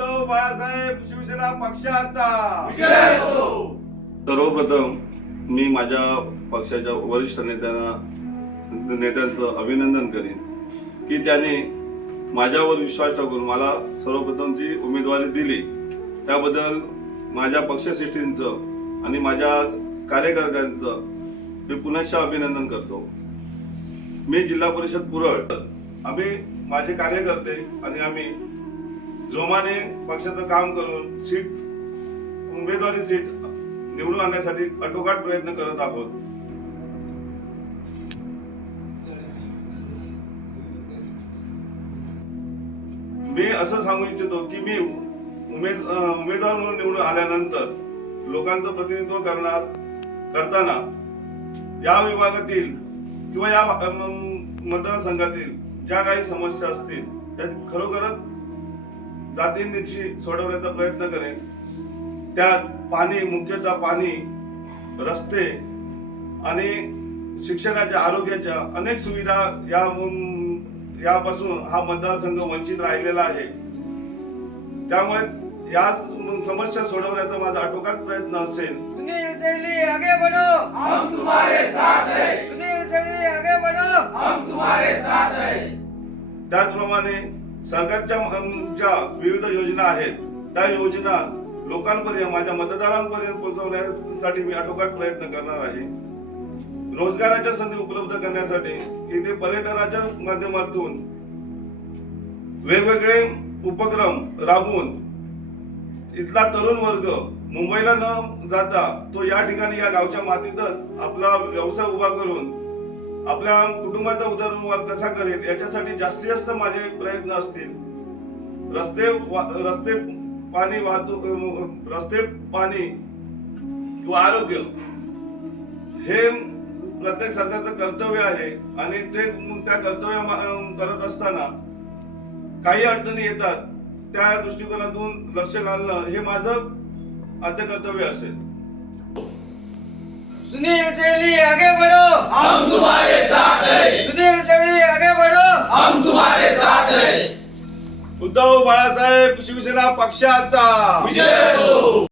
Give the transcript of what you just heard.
उद्धव बाळासाहेब शिवसेना पक्षाचा. सर्वप्रथम मी माझ्या पक्षाच्या वरिष्ठ नेत्यांना नेत्यांचं अभिनंदन करीन की त्यांनी माझ्यावर विश्वास टाकून मला सर्वप्रथम जी उमेदवारी दिली त्याबद्दल माझ्या पक्षश्रेष्ठींचं आणि माझ्या कार्यकर्त्यांचं मी पुनश्च अभिनंदन करतो. मी जिल्हा परिषद पुरळ. आम्ही माझे कार्यकर्ते आणि आम्ही जोमाने पक्षाचं काम करून सीट उमेदवारी सीट निवडून आणण्यासाठी अटोकाट प्रयत्न करत आहोत. मी असं सांगू इच्छितो की मी उमेद उमेदवार म्हणून निवडून आल्यानंतर लोकांचं प्रतिनिधित्व करणार करताना या विभागातील किंवा या मतदारसंघातील ज्या काही समस्या असतील त्या खरोखरच जातींनिशी सोडवण्याचा प्रयत्न करेन. त्यात पाणी मुख्यतः पाणी रस्ते आणि शिक्षणाच्या आरोग्याच्या अनेक सुविधा या यापासून हा मतदारसंघ वंचित राहिलेला आहे. त्यामुळे या समस्या सोडवण्याचा माझा आटोकाट प्रयत्न असेल. सुनील सेठी आगे बढ़ो! हम तुम्हारे साथ हैं। सुनील सेठी आगे बढ़ो! हम तुम्हारे साथ हैं। त्याचप्रमाणे सरकारच्या ज्या विविध योजना आहेत. त्या योजना लोकांपर्यंत माझ्या मतदारांपर्यंत पोहोचवण्यासाठी मी आटोकाट प्रयत्न करणार आहे. रोजगाराच्या संधी उपलब्ध करण्यासाठी इथे पर्यटनाच्या माध्यमातून वेगवेगळे उपक्रम राबवून इथला तरुण वर्ग मुंबईला न जाता तो या ठिकाणी या गावच्या मातीतच आपला व्यवसाय उभा करून आपल्या कुटुंबाचा उदरनिर्वाह कसा करेल याच्यासाठी जास्तीत जास्त माझे प्रयत्न असतील. रस्ते रस्ते पाणी वाहतूक रस्ते पाणी किंवा आरोग्य हे प्रत्येक सरकारचं कर्तव्य आहे. आणि ते त्या कर्तव्य करत असताना काही अडचणी येतात त्या दृष्टिकोनातून लक्ष घालणं हे माझं आद्य कर्तव्य असेल. सुनील आगे बढ़ो. उद्धव बाळासाहेब शिवसेना पक्षाचा.